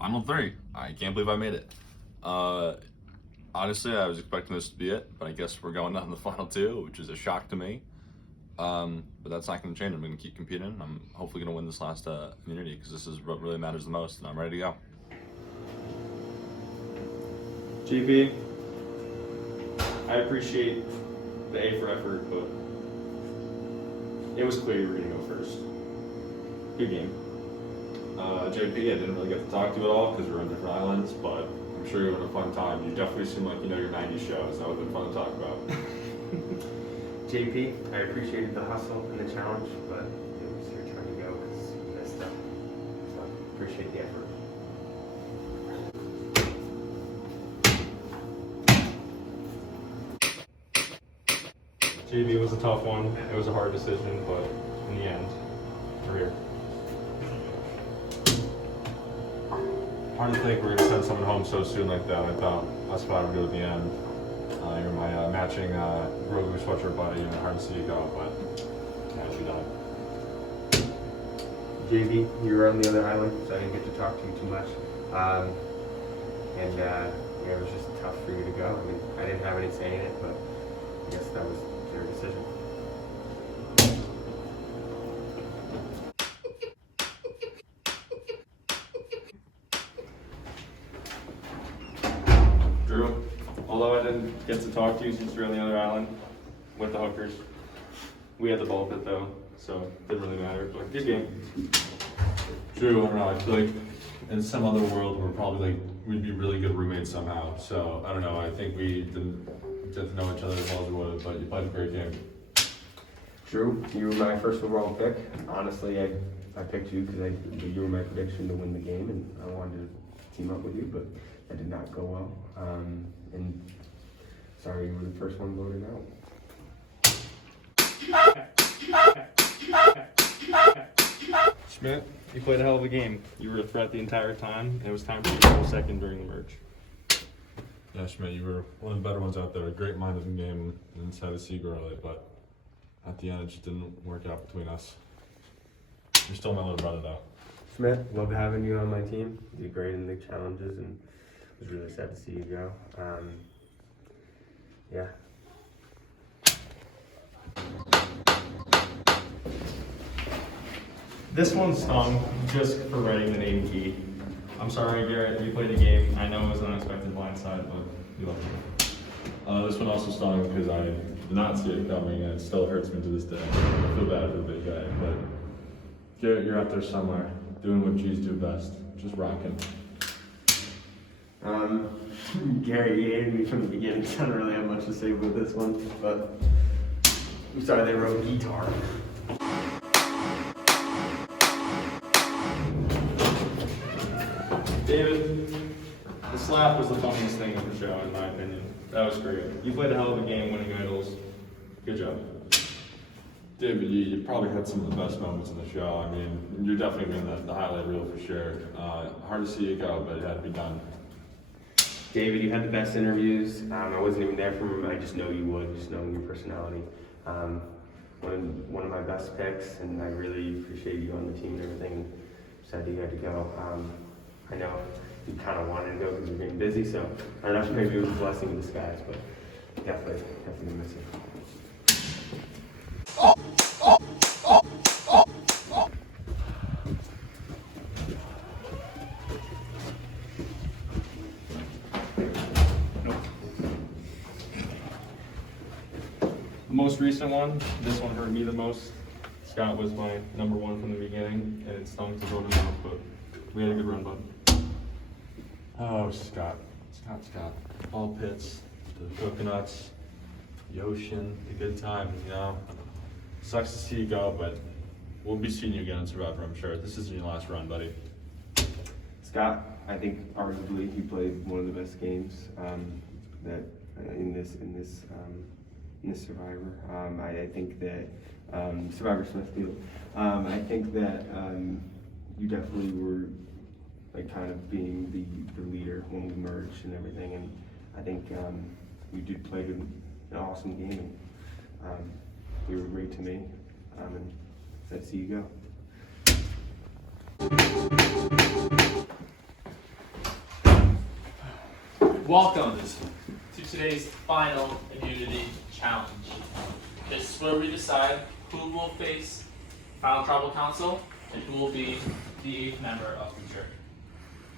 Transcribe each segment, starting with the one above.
Final three. I can't believe I made it. Uh, Honestly, I was expecting this to be it, but I guess we're going down to the final two, which is a shock to me. But that's not going to change. I'm going to keep competing. I'm hopefully going to win this last immunity because this is what really matters the most, and I'm ready to go. GP, I appreciate the A for effort, but it was clear you were going to go first. Good game. JP, I didn't really get to talk to you at all because we were on different islands, but I'm sure you're having a fun time. You definitely seem like you know your 90s shows. That would have been fun to talk about. JP, I appreciated the hustle and the challenge, but it was your turn to go because you messed up. So I appreciate the effort. JB was a tough one. It was a hard decision, but in the end, we're here. Hard to think we're going to send someone home so soon like that. I thought that's what I would do at the end. You're my matching Grogu sweatshirt buddy, and hard to see you go, but as you done. JB, you were on the other island, so I didn't get to talk to you too much. Yeah, it was just tough for you to go. I mean, I didn't have any say in it, but I guess that was their decision. Drew, although I didn't get to talk to you since you're on the other island with the hookers, we had the ball pit though, so it didn't really matter, but good game. Drew, I don't know, I feel like in some other world we're probably like, we'd be really good roommates somehow. So, I don't know, I think we didn't get to know each other as well as we would have, but you played a great game. Drew, you were my first overall pick. Honestly, I picked you because you were my prediction to win the game, and I wanted to team up with you, but that did not go well. And sorry, you were the first one voted out. Schmidt, you played a hell of a game. You were a threat the entire time, and it was time for you to go second during the merge. Yeah, Schmidt, you were one of the better ones out there. A great mind of the game, and sad to see you go early, but at the end it just didn't work out between us. You're still my little brother though. Schmidt, love having you on my team. You did great in the challenges, and it was really sad to see you go. Yeah. This one stung just for writing the name Key. I'm sorry, Garrett, you played the game. I know it was an unexpected blindside, but you loved it. This one also stung because I did not see it coming, and it still hurts me to this day. I feel bad for the big guy, but Garrett, you're out there somewhere, doing what G's do best, just rocking. Gary, you hated me from the beginning, so I don't really have much to say about this one, but I'm sorry they wrote guitar. David, the slap was the funniest thing of the show, in my opinion. That was great. You played a hell of a game winning idols. Good job. David, you probably had some of the best moments in the show. I mean, you're definitely in the highlight reel for sure. Hard to see you go, but it had to be done. David, you had the best interviews. I wasn't even there for them. I just know you would, just knowing your personality. One of my best picks, and I really appreciate you on the team and everything. Sad that you had to go. I know you kind of wanted to go because you're being busy, so I don't know if maybe it was a blessing in disguise, but definitely miss you. The most recent one, this one hurt me the most. Scott was my number one from the beginning, and it stung to vote him out, but we had a good run, bud. Oh, Scott. All pits, the coconuts, the ocean, the good times, you know. Sucks to see you go, but we'll be seeing you again in Survivor, I'm sure. This isn't your last run, buddy. Scott, I think arguably he played one of the best games that in this Survivor. I think that Survivor Smithfield. I think that you definitely were like kind of being the leader when we merged and everything, and I think you did play an awesome game, and you were great to me, and sad to see you go. Welcome to today's final immunity challenge. This is where we decide who will face final tribal council and who will be the 8th member of the jury.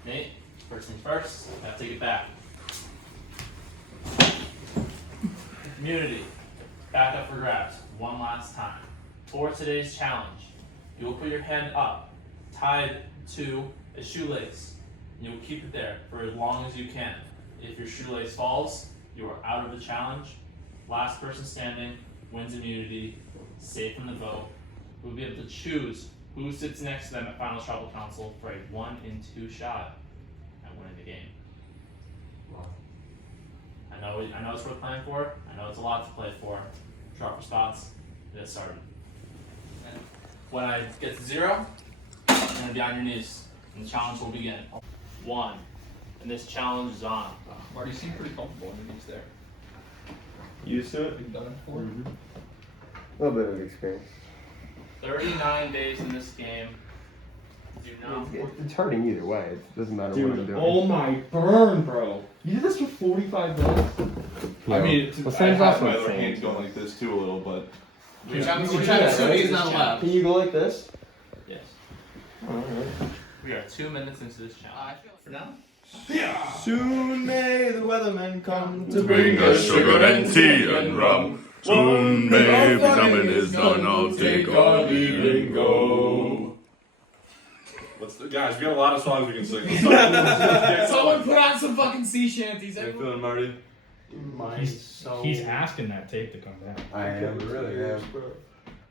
Nate, first things first, I have to take it back. Immunity, back up for grabs, one last time. For today's challenge, you will put your hand up, tied to a shoelace, and you will keep it there for as long as you can. If your shoelace falls, you are out of the challenge. Last person standing wins immunity, safe from the vote. We'll be able to choose who sits next to them at Final Tribal Council for a 1 in 2 shot at winning the game. I know it's worth playing for. I know it's a lot to play for. Draw for spots. Get started. And when I get to 0, you're gonna be on your knees, and the challenge will begin. 1, and this challenge is on. Marty, you seem pretty comfortable underneath there. Used to it? You've done it before? A little bit of experience. 39 days in this game. Do not. It's hurting either way. It doesn't matter what I'm Dude, doing. oh my burn, bro. You did this for 45 minutes? I mean, Well, I Sam's have also my other insane, hand too. going like this too a little, but Which I'm assuming is not allowed. Can you go like this? Yes. Alright. We are 2 minutes into this challenge. For now? Soon may the weathermen come to bring us sugar and tea and rum. Soon may the coming is done. I'll take our leave and go. Guys, we got a lot of songs we can sing. Someone put on some fucking sea shanties. How you feeling, Marty? He's asking that tape to come down. I am really am.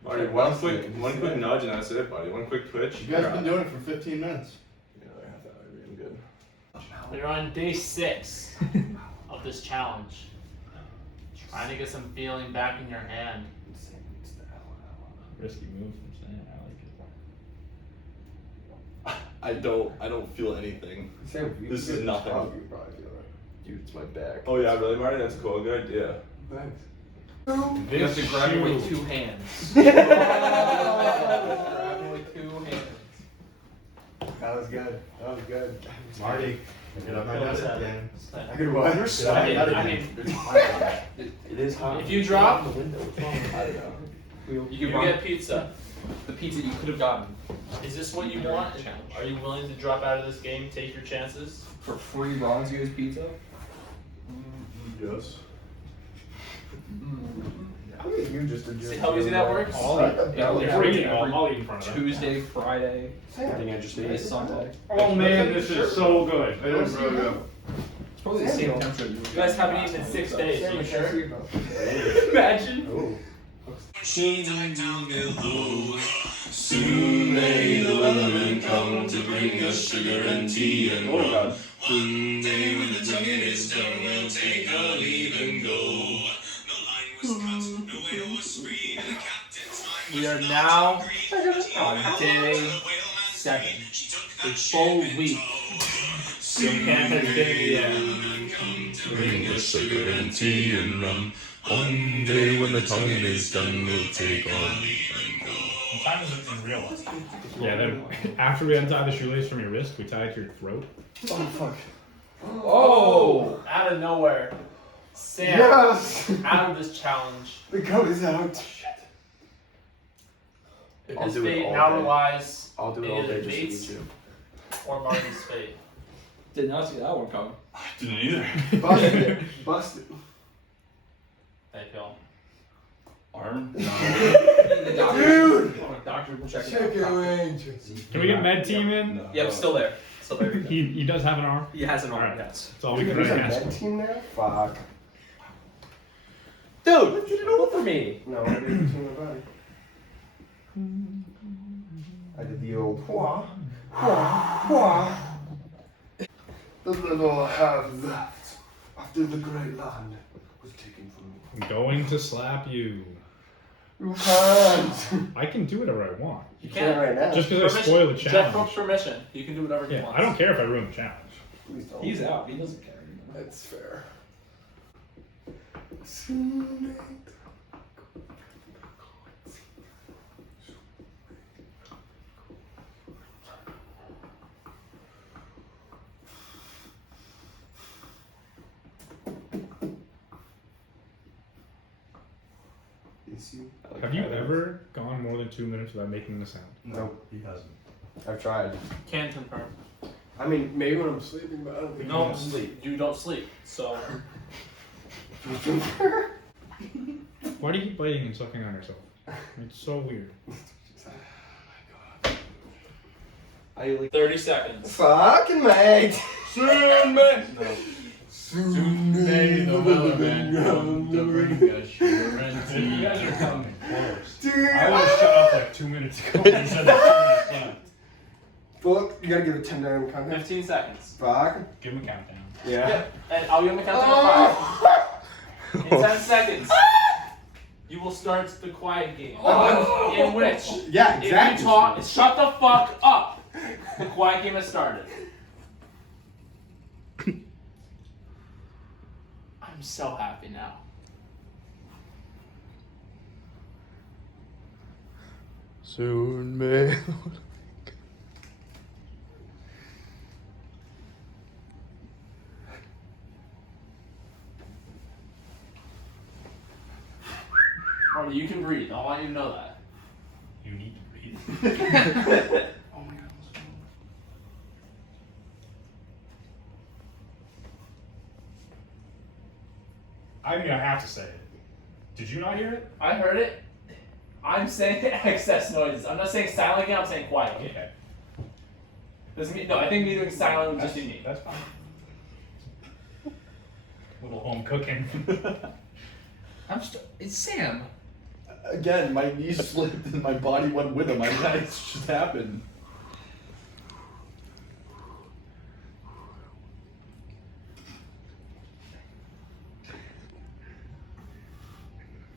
Marty, one quick nudge and that's it, buddy. One quick twitch. You guys have been doing it for 15 minutes. Yeah, I have that. I'm good. We're on day 6 of this challenge. Trying to get some feeling back in your hand. Risky move from Sam. I like it. I don't feel anything. This is nothing. You probably feel it. Dude, it's my back. Oh yeah, really, Marty? That's cool. Good idea. Thanks. You have to grab it with 2 hands. That Grab it with 2 hands. was good. That was good. Marty, get up my nuts again. I could what? I mean, It is hot. if you drop, I don't know. you get pizza. The pizza you could have gotten Is this what you want? Are you willing to drop out of this game, take your chances? for free Bronzio's pizza. Yes. I think you just See how easy that works? I'll eat in front of him. Tuesday, Friday, I think I just ate Sunday. Oh man, this is so good. It is really good. It's probably the same temperature you You guys haven't eaten in 6 days, are you sure? Imagine. Soon may the weathermen come to bring us sugar and tea and rum. One day when the tonguing is done, we'll take our leave and go. The line was cut, no whale was free, the captain's mind We are now on day 7. A full week. So camp has been in the air. come to bring us sugar and tea and rum. One day when the tonguing is done, we'll take our leave and go. Time is in real life. Yeah, then after we untie the shoelace from your wrist, we tie it to your throat. Oh fuck. Oh! Out of nowhere. Sam, Yes! out of this challenge. The goat is out. I'll His do it fate all now day. relies I'll do it on all either day just Nate's to meet you. or Marty's fate. Did not see that one coming. Didn't either. Busted. Busted. Hey, Phil. Arm? The doctor, Dude! Doctor will check Check it your out. angels. Can we get med team in? No. Yep, still there. Still there. He does have an arm. He has an arm, Alright. yes. That's all we can There's a really ask med for. team there? Fuck. Dude, lift it over for me. No, I didn't see my body. I did the old wha, wha, wha. The little I have left after the great land was taken from me. I'm going to slap you. You can't. I can do whatever I want. You Can't can't. right now. Just because I spoil the Jeff challenge. Cook's permission. You can do whatever you Yeah, want. I don't care if I ruin the challenge. Please don't. He's out. He doesn't care. That's fair. Soon Have you ever gone more than 2 minutes without making a sound? No, he hasn't. I've tried. Can confirm. I mean, maybe when I'm sleeping, but I don't think No, I don't sleep. you don't sleep. So Why do you keep biting and sucking on yourself? It's so weird. 30 seconds. Fucking mate. Soon may. Soon may the weatherman come to bring us sugar and tea. You guys are coming close. I would have shut up like 2 minutes ago and said that 2 minutes left. Fuck, you gotta give it 10 down countdown. 15 seconds. Fuck. Give him a countdown. Yeah. And I'll give him a countdown of 5. In 10 seconds, you will start the quiet game. In which, Yeah, if exactly. you talk, shut the fuck up. The quiet game has started. I'm so happy now. Soon may. Marty, you can breathe. I want you to know that. You need to breathe. Oh my god. I mean, I have to say it. Did you not hear it? I heard it. I'm saying excess noises. I'm not saying silent game, I'm saying quiet game. Okay. Doesn't mean, no, I think me doing silent would just be me. That's fine. Little home cooking. It's Sam. Again, my knee slipped and my body went with him. I had it just happened.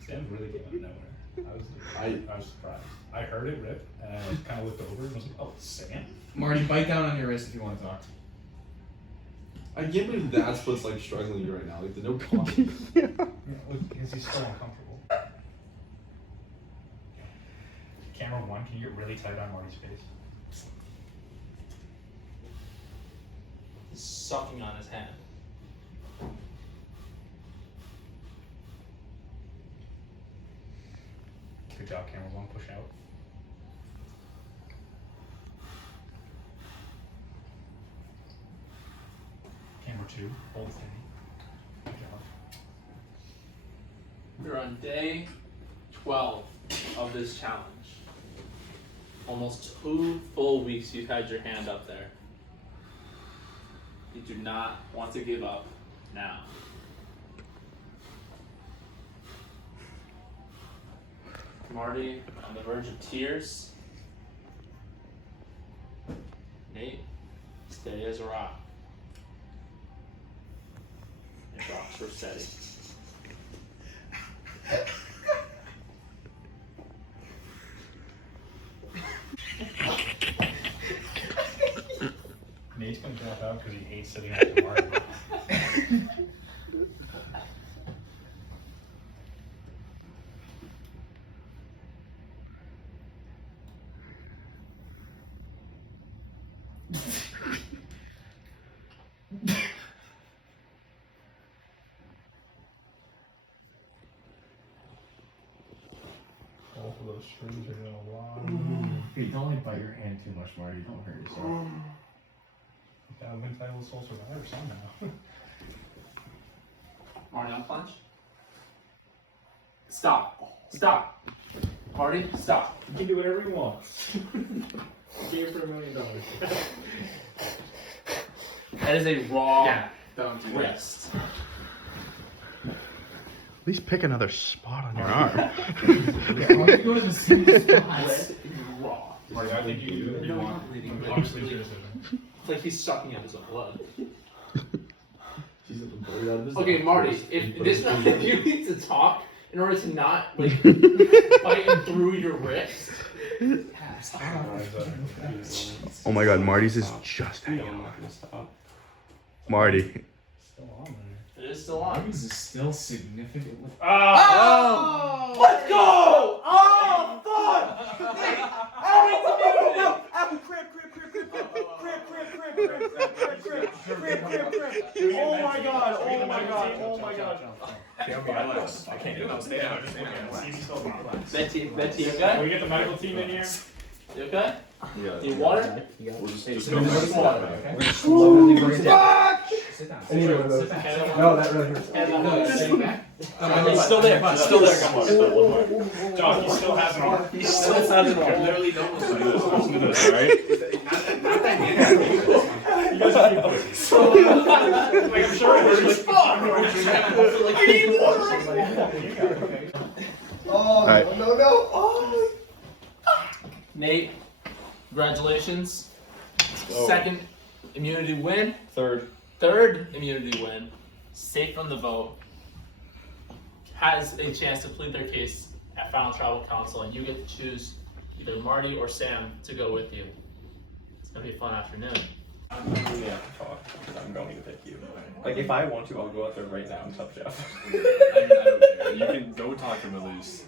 Sam really came out of nowhere. I was surprised. I heard it rip, and I kind of looked over and was like, "Oh, it's Sam." Marty, bite down on your wrist if you want to talk. I can't believe that's what's like struggling you right now. Like the no confidence. Yeah, because he's so uncomfortable. Camera 1, can you get really tight on Marty's face? He's sucking on his hand. Good job, camera 1. Push out. Camera 2, hold steady. Good job. We're on day 12 of this challenge. Almost 2 full weeks you've had your hand up there. You do not want to give up now. Marty on the verge of tears. Nate, steady as a rock. And rocks were steady. Nate's gonna drop out because he hates sitting next to Marty. Both of those screws are gonna lie. Hey, don't like bite your hand too much, Marty. Don't hurt yourself. Gotta win title of Soul Survivor somehow. Marty on punch. Stop. Stop. Marty, stop. He can do whatever he wants. Game for $1 million. That is a raw Yeah, don't do that. wrist. At least pick another spot on your arm. Yeah, why don't you go to the same spot? Wrist is raw. Marty, I think you want. Obviously, it's your decision. It's like he's sucking up his own blood. She's at the blade out of his Okay, arm. Marty, if this you need to talk in order to not like bite through your wrist. Oh my god, Marty's is just No, I'm not gonna stop. Marty. Still on there. It is still on. This is still significantly. Ah! Let's go! Oh, Oh my god, oh my god, oh my god. Stay on my last. I can't do it. Stay down. Just stay down. Betty, you Can okay? we get the medical team in here? You okay? Yeah. Need water? We'll just Some water, okay? We're slowly bring it down. Sit down. I need one of those. No, that really hurts. He's still there. He's still there. Come on. John, he still has an arm. He still has an arm. Literally no one's like listen to this, alright? Not that man. You guys are being pussies. Like, I'm sure it hurts. I need water. Oh, Alright. no. Oh. Nate, congratulations. Second immunity win. Third immunity win. Safe from the vote. Has a chance to plead their case at Final Tribal Council, and you get to choose either Marty or Sam to go with you. It's gonna be a fun afternoon. Yeah, fuck. I'm going to pick you. Like, if I want to, I'll go out there right now and tell Jeff. I don't care. You can go talk to him at least.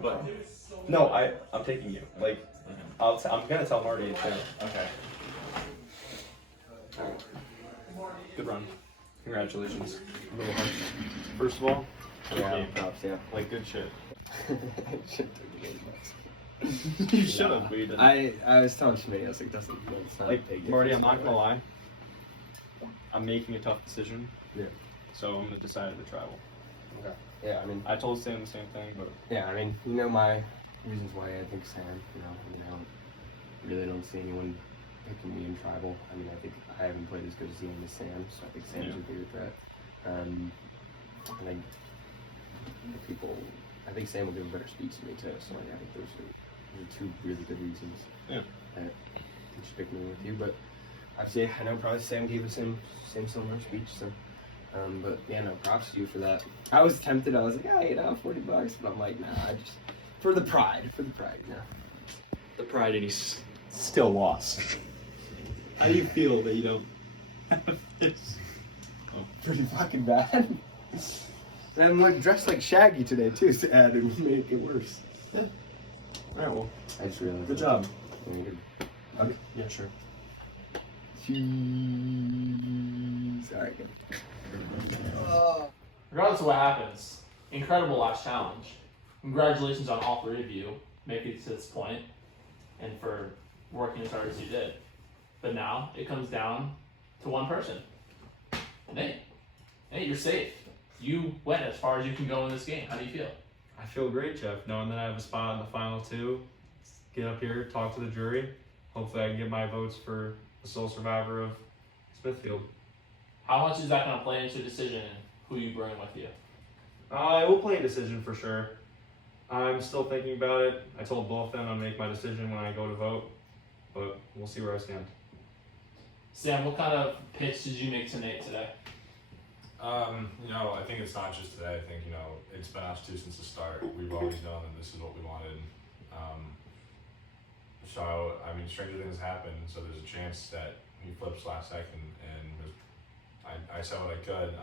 But, No, I'm taking you. Like, I'm gonna tell Marty too. okay. Good run. Congratulations. A little hard. First of all, Yeah, props, yeah. like good shit. You You should have waited. I was telling Schmitty, I was like, that's not Like, big Marty, I'm difference. not gonna lie. I'm making a tough decision. Yeah. So I'm gonna decide to travel. Okay. Yeah, I mean, I told Sam the same thing, but yeah, I mean, you know my reasons why I think Sam. You know, I mean, I don't see anyone picking me in tribal. I mean, I think I haven't played as good as Ian as Sam, so I think Sam's Yeah. a bigger threat. And I think Sam will give a better speech to me too. So like, I think those are two really good reasons. Yeah. That you should pick me with you, but obviously I know probably Sam gave the same similar speech. So, but yeah, no, props to you for that. I was tempted. I was like, $40, but I'm like, nah, I just for the pride, you know. the pride, and he's still lost. How do you feel that you don't? It's Pretty fucking bad. And I'm like dressed like Shaggy today too, to add and make it worse. alright. Well, I just realized. good job. Okay. Yeah, sure. Jeez. Alright, good. Regardless of what happens, incredible last challenge. Congratulations on all three of you making it to this point and for working as hard as you did. But now it comes down to one person. Nate, you're safe. You went as far as you can go in this game. How do you feel? I feel great, Jeff, knowing that I have a spot in the final two. Get up here, talk to the jury. Hopefully I can get my votes for the sole survivor of Smithfield. How much is that going to play into a decision and who you bring with you? I will play a decision for sure. I'm still thinking about it. I told both of them I'll make my decision when I go to vote, but we'll see where I stand. Sam, what kind of pitch did you make to Nate today? I think it's not just today. I think, it's been us two since the start. We've always known that this is what we wanted. So, stranger things happen, so there's a chance that he flips last second, and I said what I could,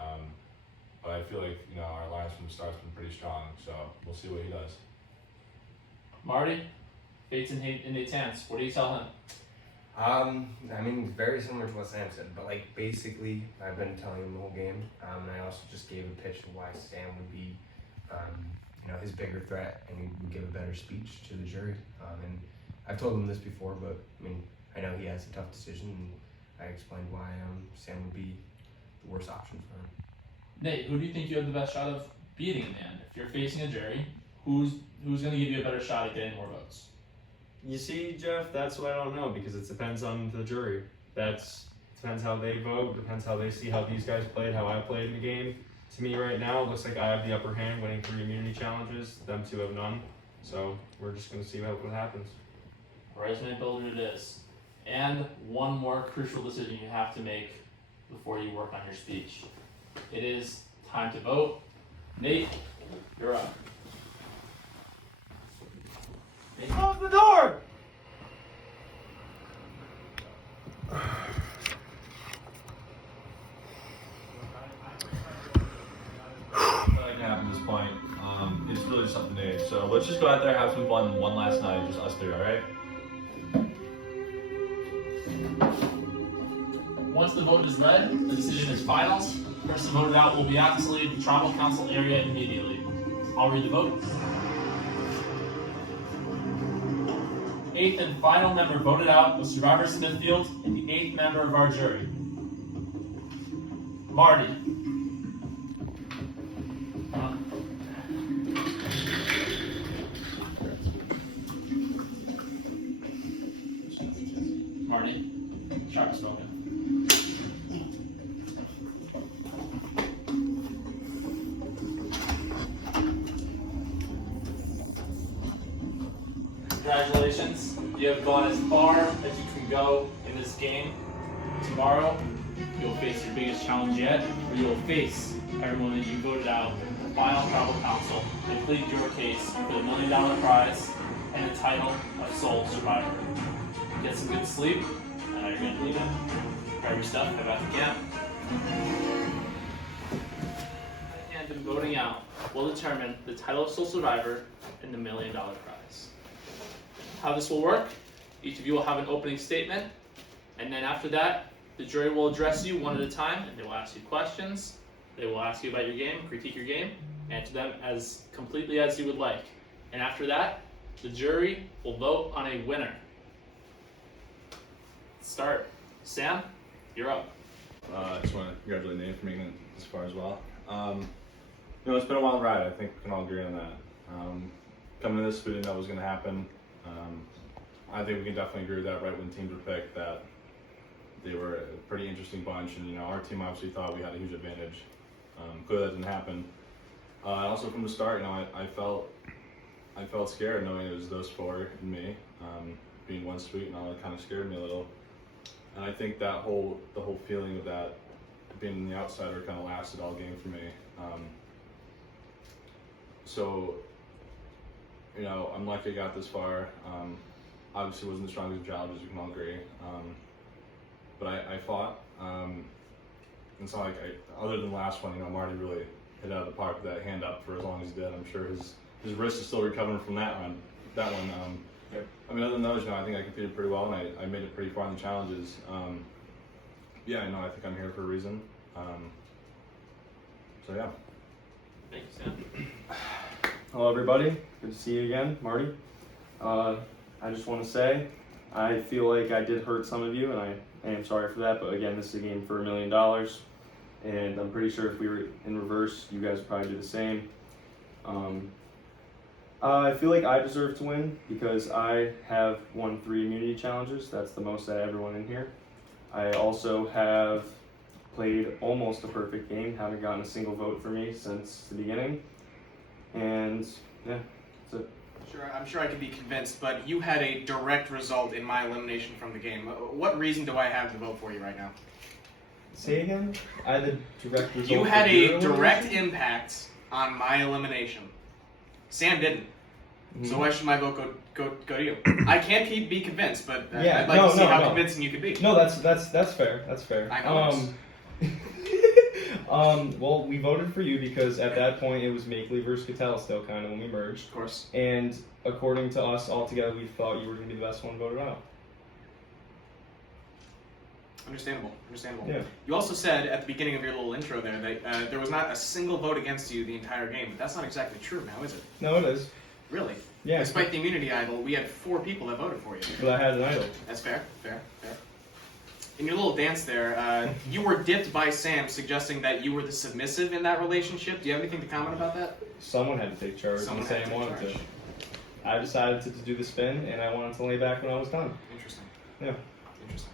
but I feel like, our alliance from the start's been pretty strong, so we'll see what he does. Marty, fate's in Nate's hands. What do you tell him? Very similar to what Sam said, but like basically, I've been telling him the whole game, and I also just gave a pitch to why Sam would be, his bigger threat, and he would give a better speech to the jury. And I've told him this before, but I know he has a tough decision, and I explained why Sam would be the worst option for him. Nate, who do you think you have the best shot of beating in the end? If you're facing a jury, who's going to give you a better shot at getting more votes? You see, Jeff, that's what I don't know, because it depends on the jury. Depends how they vote, depends how they see how these guys played, how I played in the game. To me right now, it looks like I have the upper hand, winning 3 immunity challenges. Them two have none. So we're just going to see what happens. Resume builder it is. And one more crucial decision you have to make before you work on your speech. It is time to vote. Nate, you're up. Close the door! That can happen at this point. It's really just up to Nate. So let's just go out there, have some fun one last night, just us three, alright? Once the vote is read, the decision is final. Person voted out will be asked to leave the tribal council area immediately. I'll read the vote. 8th and final member voted out was Survivor Smithfield and the 8th member of our jury. Marty. Marty. Shark spoken. Congratulations. You have gone as far as you can go in this game. Tomorrow, you'll face your biggest challenge yet, where you'll face everyone that you voted out in the final tribal council and plead your case for the $1 million prize and the title of sole survivor. Get some good sleep. I know you're going to need it. Grab your stuff, head back to camp. And in voting out will determine the title of sole survivor and the $1 million prize. How this will work, each of you will have an opening statement, and then after that, the jury will address you one at a time, and they will ask you questions. They will ask you about your game, critique your game, answer them as completely as you would like. And after that, the jury will vote on a winner. Let's start. Sam, you're up. I just want to congratulate Nate for making it this far as well. It's been a wild ride. I think we can all agree on that. Coming to this, we didn't know what was going to happen. I think we can definitely agree with that right when teams were picked, that they were a pretty interesting bunch, and our team obviously thought we had a huge advantage. Clearly that didn't happen. Also from the start, I felt scared knowing it was those four and me, being one sweet and all, it kind of scared me a little. And I think the whole feeling of that being the outsider kind of lasted all game for me. I'm lucky I got this far. Obviously wasn't the strongest challenge, as we can all agree. But I fought. And so other than the last one, Marty really hit out of the park with that hand up for as long as he did. I'm sure his wrist is still recovering from that one. Yep. Other than those, I think I competed pretty well, and I made it pretty far in the challenges. I think I'm here for a reason. Yeah. Thank you, Sam. Hello, everybody. Good to see you again, Marty. I just want to say, I feel like I did hurt some of you, and I am sorry for that. But again, this is a game for $1 million, and I'm pretty sure if we were in reverse, you guys would probably do the same. I feel like I deserve to win because I have won 3 immunity challenges. That's the most that everyone in here. I also have played almost a perfect game, haven't gotten a single vote for me since the beginning. And yeah, that's it. Sure, I'm sure I can be convinced, but you had a direct result in my elimination from the game. What reason do I have to vote for you right now? Say again? I had a direct result. You had a direct impact on my elimination. Sam didn't. So why should my vote go to you? I can't be convinced, but I'd like to see how convincing you could be. No, that's fair. That's fair. I know. Well, we voted for you because at that point it was Makeley versus Cattell still kind of when we merged. Of course. And according to us all together, we thought you were going to be the best one voted out. Understandable. Yeah. You also said at the beginning of your little intro there that there was not a single vote against you the entire game, but that's not exactly true now, is it? No, it is. Really? Yeah. Despite the immunity idol, we had 4 people that voted for you. But I had an idol. That's fair. In your little dance there, you were dipped by Sam, suggesting that you were the submissive in that relationship. Do you have anything to comment about that? Someone had to take charge, and Sam wanted to. I decided to do the spin, and I wanted to lay back when I was done. Interesting. Yeah. Interesting.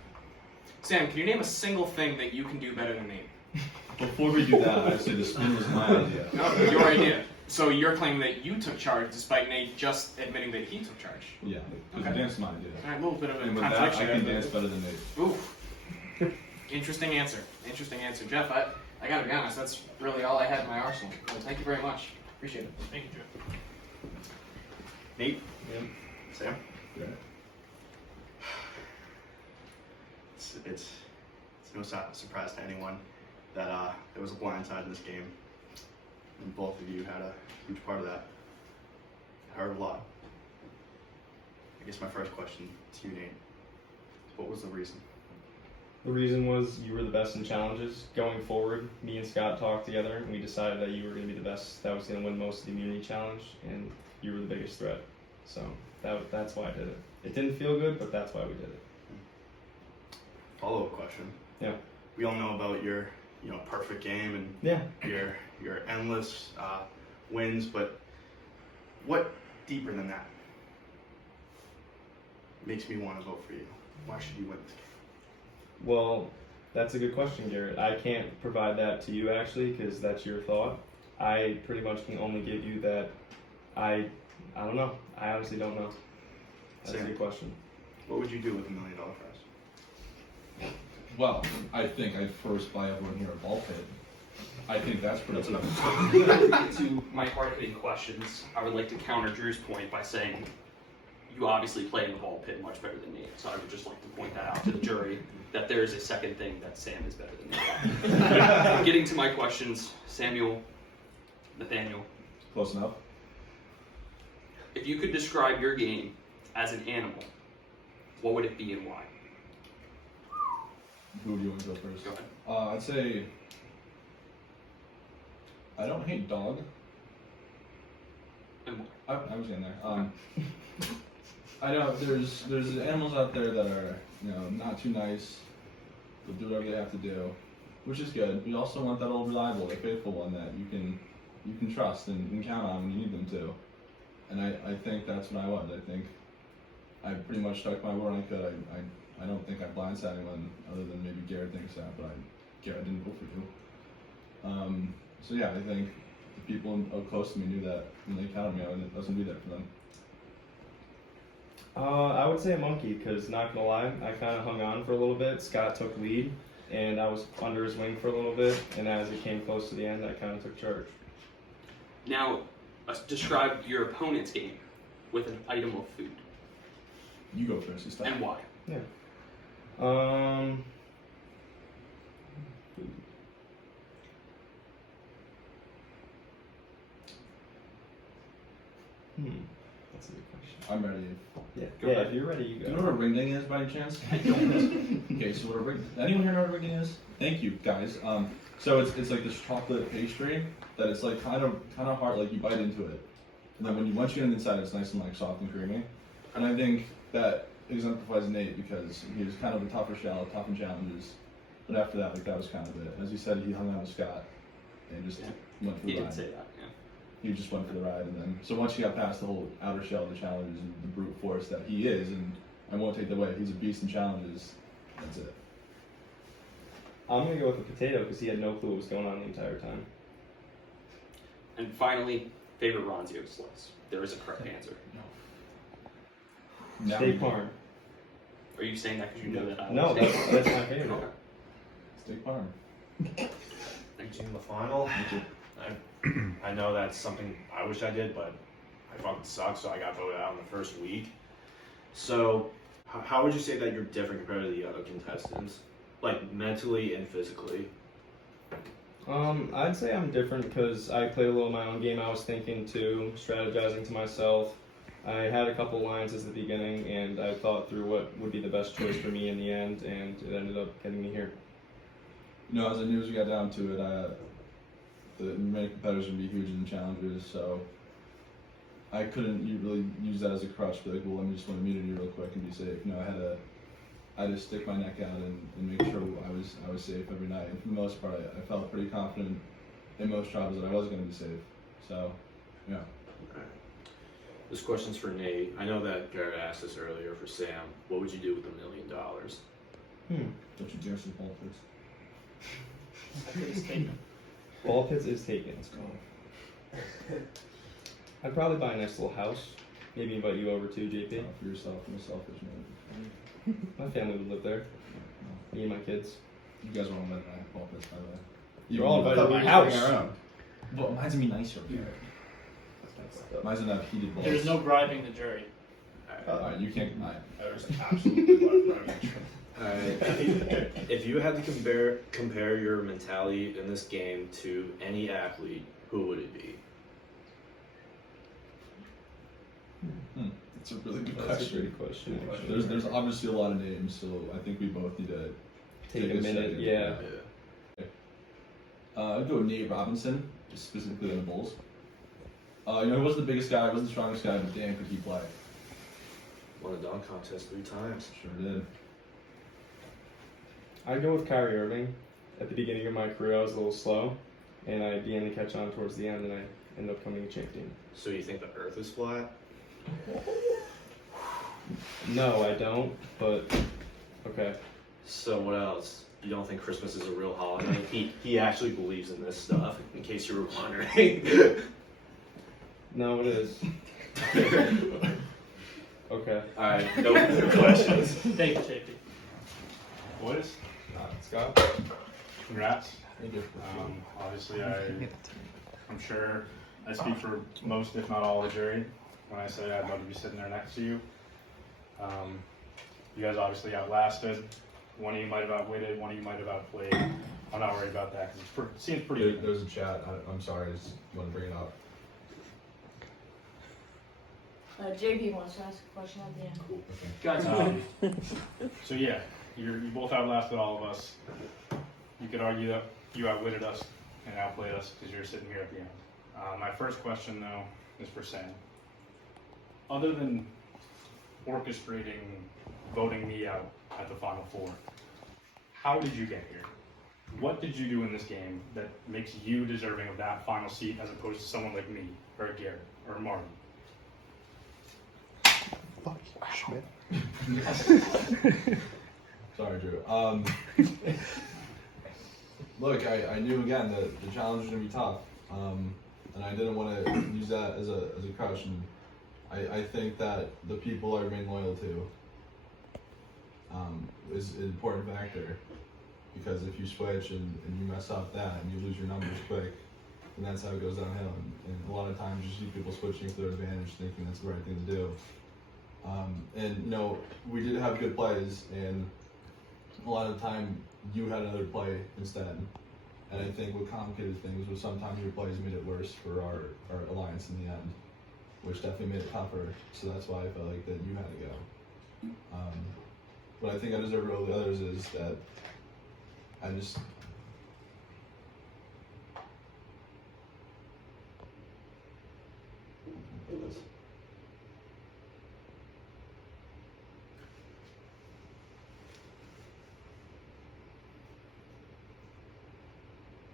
Sam, can you name a single thing that you can do better than Nate? Before we do that, I'd say the spin was my idea. No, your idea. So you're claiming that you took charge despite Nate just admitting that he took charge. Yeah, because Okay. the dance is my idea. All right, a little bit of a And with that, contradiction. I can dance better than Nate. Oof. Interesting answer. Jeff, I gotta be honest, that's really all I had in my arsenal. So thank you very much. Appreciate it. Thank you, Jeff. Nate? Yeah. Sam? Yeah. It's no surprise to anyone that there was a blind side in this game. And both of you had a huge part of that. I heard a lot. I guess my first question to you, Nate, what was the reason? The reason was you were the best in challenges. Going forward, me and Scott talked together and we decided that you were going to be the best that was going to win most of the immunity challenge, and you were the biggest threat. So that's why I did it. It didn't feel good, but that's why we did it. Follow-up question. Yeah. We all know about your, perfect game and Yeah. your endless wins, but what deeper than that makes me want to vote for you? Why should you win this game? Well, that's a good question, Garrett. I can't provide that to you actually, because that's your thought. I pretty much can only give you that. I don't know. I honestly don't know. That's a good question. What would you do with $1 million prize? Well, I think I'd first buy everyone here a ball pit. I think that's pretty That's cool. enough. To my hard-hitting questions, I would like to counter Drew's point by saying you obviously play in the ball pit much better than me. So I would just like to point that out to the jury that there is a second thing that Sam is better than me at. Getting to my questions, Nathaniel. Close enough. If you could describe your game as an animal, what would it be and why? Who do you want to go first? Go ahead. I'd say I don't hate dog. And why? I was getting there. I know there's animals out there that are not too nice. They'll do whatever they have to do, which is good. We also want that old reliable, the faithful one that you can trust and you can count on when you need them to. And I think that's what I was. I think I pretty much stuck my word when I could. I don't think I blindsided anyone other than maybe Garrett thinks that, but Garrett didn't vote for you. So yeah, I think the people close to me knew that when they counted me, I wasn't be there for them. I would say a monkey, because not gonna lie, I kind of hung on for a little bit. Scott took lead, and I was under his wing for a little bit, and as it came close to the end, I kind of took charge. Now, describe your opponent's game with an item of food. You go first this time. And why? Yeah. That's a good question. I'm ready. Yeah. Go Yeah. ahead. If you're ready, you Do go. you know what a ring ding is by any chance? I don't. Okay, so what a ring? Anyone here know what a ring ding is? Thank you, guys. So it's like this chocolate pastry that it's like kind of hard, like you bite into it, and then once you get it inside, it's nice and like soft and creamy. And I think that exemplifies Nate because he was kind of a tougher shell, tough in challenges, but after that, like that was kind of it. As he said, he hung out with Scott and just went for the He ride. did say that, yeah. He just went for the ride, and then so once he got past the whole outer shell of the challenges and the brute force that he is, and I won't take that away. He's a beast in challenges. That's it. I'm gonna go with the potato because he had no clue what was going on the entire time. And finally, favorite Ronzio slice. There is a correct answer. Now Steak parm. Are you saying that because you know that I No, like steak? that's my favorite. Okay. Steak parm. Reaching the final. I know that's something I wish I did, but I fucking suck, so I got voted out in the first week. So, how would you say that you're different compared to the other contestants? Like, mentally and physically? I'd say I'm different because I played a little of my own game. I was thinking too, strategizing to myself. I had a couple lines at the beginning, and I thought through what would be the best choice for me in the end, and it ended up getting me here. As I knew as we got down to it, the many competitors would be huge in the challenges, so I couldn't really use that as a crutch. But like, well, let me just win immunity real quick and be safe. I had to stick my neck out and make sure I was safe every night. And for the most part, I felt pretty confident in most travels that I was going to be safe. So, yeah. Okay. This question's for Nate. I know that Garrett asked this earlier for Sam. What would you do with $1 million? Don't you dare say ball pits. I think it's taken. Ball pits is taken. It's gone. I'd probably buy a nice little house. Maybe invite you over too, JP. For yourself, I'm a selfish man. My family would live there. Me and my kids. You guys are all invited to my ball pits, by the way. You're all invited to my Bring house. our own. Well, mine's gonna be nicer, Garrett. Mine's gonna have heated balls. There's no bribing the jury. Alright, you can't. There's absolutely If you had to compare your mentality in this game to any athlete, who would it be? That's a really good That's question. a great question. There's obviously a lot of names, so I think we both need to take a minute. second. Yeah. I'd go with Nate Robinson, just specifically on the Bulls. He wasn't the biggest guy, wasn't the strongest guy, but damn, could he play? Won a dunk contest 3 times. Sure did. I'd go with Kyrie Irving. At the beginning of my career, I was a little slow, and I began to catch on towards the end, and I ended up becoming a champion. So you think the Earth is flat? No, I don't, but okay. So what else? You don't think Christmas is a real holiday? He actually believes in this stuff, in case you were wondering. No, it is. Okay. Alright, no questions. Thank you, JP. Boys, Scott? congrats. Obviously, I'm sure I speak for most, if not all, of the jury when I say I'd love to be sitting there next to you. You guys obviously outlasted. One of you might have outwitted, one of you might have outplayed. I'm not worried about that because it seems pretty good. There's a chat. I'm sorry. I just want to bring it up. JP wants to ask a question at the end. Cool. Okay. So yeah, you both outlasted all of us. You could argue that you outwitted us and outplayed us because you're sitting here at the end. My first question though is for Sam. Other than orchestrating voting me out at the Final Four, how did you get here? What did you do in this game that makes you deserving of that final seat as opposed to someone like me or Garrett or Martin? Fuck you, Schmidt. Sorry, Drew. Look, I knew again that the challenge was gonna be tough, and I didn't want to use that as a crutch. And I think that the people I remain loyal to is an important factor, because if you switch and you mess up that and you lose your numbers quick, then that's how it goes downhill. And a lot of times you see people switching for their advantage, thinking that's the right thing to do. And we did have good plays, and a lot of the time you had another play instead. And I think what complicated things was sometimes your plays made it worse for our alliance in the end, which definitely made it tougher. So that's why I felt like that you had to go. What I think I deserve over the others is that I just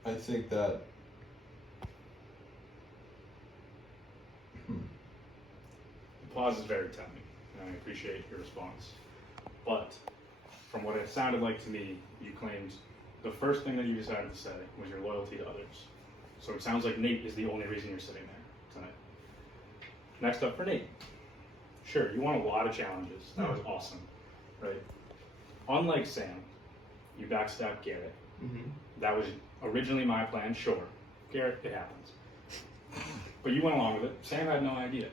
I think that The pause is very telling, and I appreciate your response. But from what it sounded like to me, you claimed the first thing that you decided to say was your loyalty to others. So it sounds like Nate is the only reason you're sitting there tonight. Next up for Nate. Sure, you won a lot of challenges. That was awesome, right? Unlike Sam, you backstabbed Garrett. That was originally my plan, sure. Garrett, it happens. But you went along with it. Sam had no idea.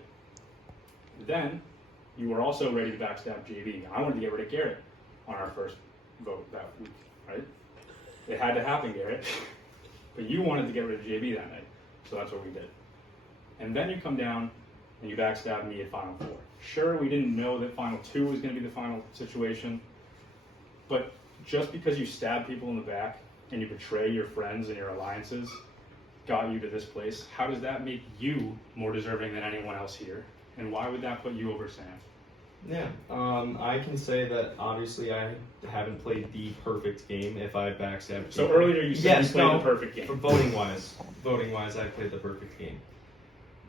Then, you were also ready to backstab JB. I wanted to get rid of Garrett on our first vote that week, right? It had to happen, Garrett. But you wanted to get rid of JB that night, so that's what we did. And then you come down and you backstab me at Final Four. Sure, we didn't know that Final Two was going to be the final situation, but just because you stab people in the back and you betray your friends and your alliances got you to this place, how does that make you more deserving than anyone else here? And why would that put you over Sam? Yeah, I can say that obviously I haven't played the perfect game if I backstabbed. So earlier you said you played the perfect game. For voting wise, I played the perfect game.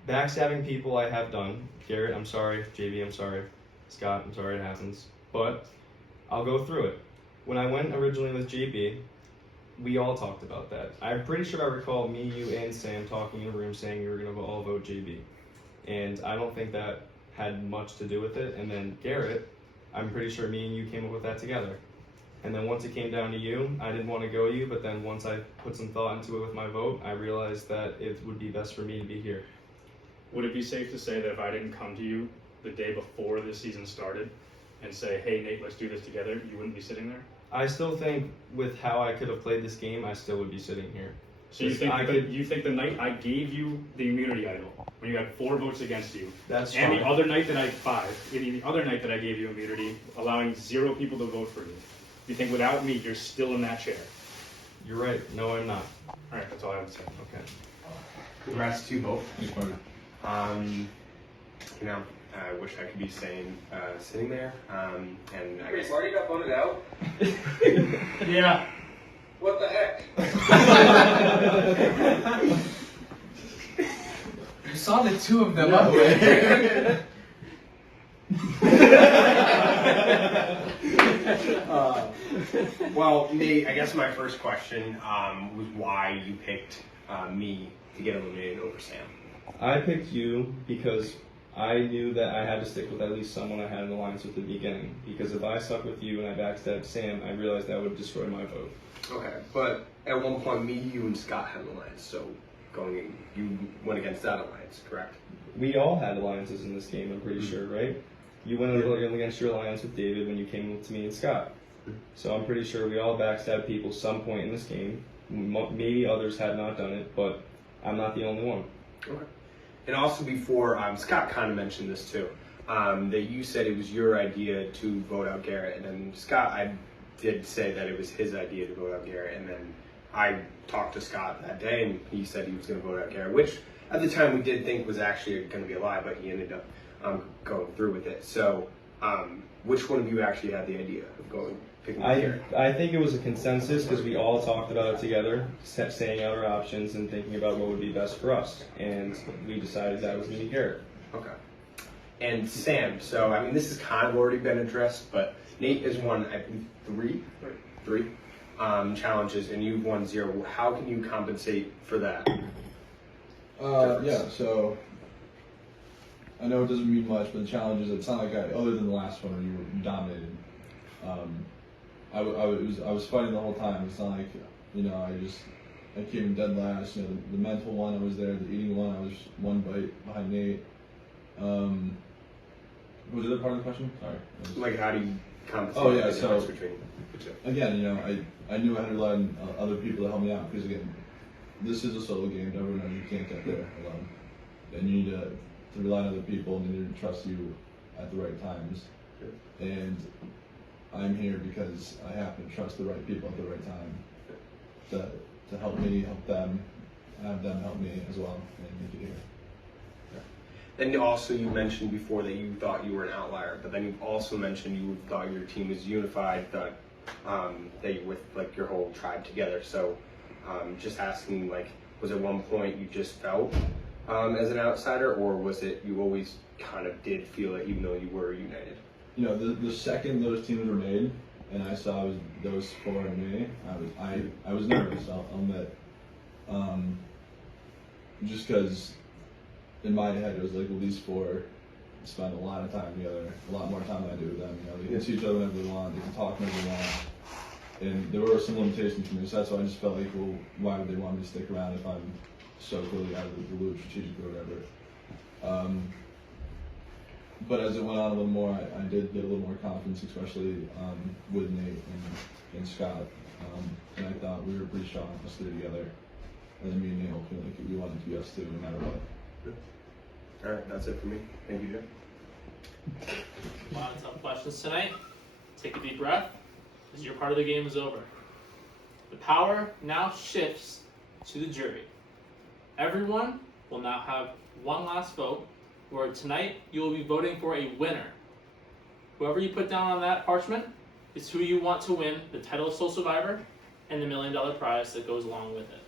Backstabbing people I have done. Garrett, I'm sorry. JB, I'm sorry. Scott, I'm sorry it happens. But I'll go through it. When I went originally with JB, we all talked about that. I'm pretty sure I recall me, you, and Sam talking in a room saying we were going to all vote JB. And I don't think that had much to do with it. And then Garrett, I'm pretty sure me and you came up with that together. And then once it came down to you, I didn't want to go you, but then once I put some thought into it with my vote, I realized that it would be best for me to be here. Would it be safe to say that if I didn't come to you the day before this season started and say, hey Nate, let's do this together, you wouldn't be sitting there? I still think with how I could have played this game, I still would be sitting here. So you think the night I gave you the immunity idol, when you had 4 votes against you, that's and fine. the other night that I 5, the other night that I gave you immunity, allowing 0 people to vote for you, You think without me, you're still in that chair. You're right. No, I'm not. All right, that's all I have to say. Okay. Congrats to you both. You know, I wish I could be sitting there. And I guess. Marty got voted out? Yeah. What the heck? You saw the two of them up there. Well, Nate, I guess my first question was why you picked me to get eliminated over Sam. I picked you because I knew that I had to stick with at least someone I had an alliance with at the beginning. Because if I stuck with you and I backstabbed Sam, I realized that would destroy my vote. Okay, but at one point, me, you, and Scott had an alliance, so you went against that alliance, correct? We all had alliances in this game, I'm pretty sure, right? You went against your alliance with David when you came to me and Scott. So I'm pretty sure we all backstabbed people some point in this game. Maybe others had not done it, but I'm not the only one. Okay. And also before, Scott kind of mentioned this too, that you said it was your idea to vote out Garrett, and then Scott, I did say that it was his idea to vote out Garrett, and then I talked to Scott that day, and he said he was going to vote out Garrett, which at the time we did think was actually going to be a lie, but he ended up going through with it. So, which one of you actually had the idea of picking Garrett? I think it was a consensus because we all talked about it together, saying out our options and thinking about what would be best for us, and we decided that was going to be Garrett. Okay. And Sam, so I mean this has kind of already been addressed, but Nate has won, I believe, three challenges, and you've won 0. How can you compensate for that? Yeah, so I know it doesn't mean much, but the challenges, it's not like other than the last one where you dominated. I was fighting the whole time. It's not like, I came dead last. The mental one, I was there. The eating one, I was one bite behind Nate. What was the other part of the question? Sorry. Like, how do you compensate? Oh yeah, so between the two? Again, I knew I had to rely on other people to help me out because again, this is a solo game. Everyone knows you can't get there alone, and you need to rely on other people and they need to trust you at the right times. And I'm here because I happen to trust the right people at the right time to help me, help them, have them help me as well, and make it here. Then also you mentioned before that you thought you were an outlier, but then you've also mentioned you thought your team was unified, that you with like your whole tribe together. So just asking, like, was at one point you just felt as an outsider, or was it you always kind of did feel it even though you were united? The second those teams were made and I saw those 4 and me, I was nervous. I'll admit, just because in my head it was like, well, these 4 spend a lot of time together, a lot more time than I do with them. They can see each other whenever they want, they can talk whenever they want, and there were some limitations for me. So that's why I just felt like, well, why would they want me to stick around if I'm so clearly out of the loop strategically or whatever. But as it went on a little more, I did get a little more confidence, especially with Nate and Scott. And I thought we were pretty strong, us 3 together. And then me and Nate all feel like we wanted to be us 2 no matter what. All right, that's it for me. Thank you, Jeff. A lot of tough questions tonight. Take a deep breath, because your part of the game is over. The power now shifts to the jury. Everyone will now have one last vote, where tonight you will be voting for a winner. Whoever you put down on that parchment is who you want to win the title of Soul Survivor and the $1 million prize that goes along with it.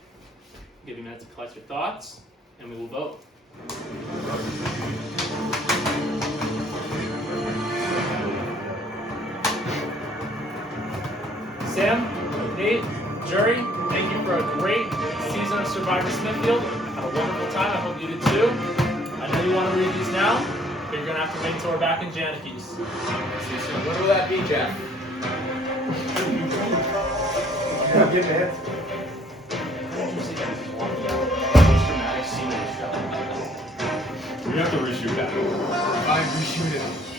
I'll give you a minute to collect your thoughts, and we will vote. Sam, Nate, jury, thank you for a great season of Survivor Smithfield. Had a wonderful time. I hope you did too. I know you want to read these now, but you're going to have to wait until we're back in Janicki's. See you soon. When will that be, Jeff? Get that. We have to reshoot that. I'm reshooting.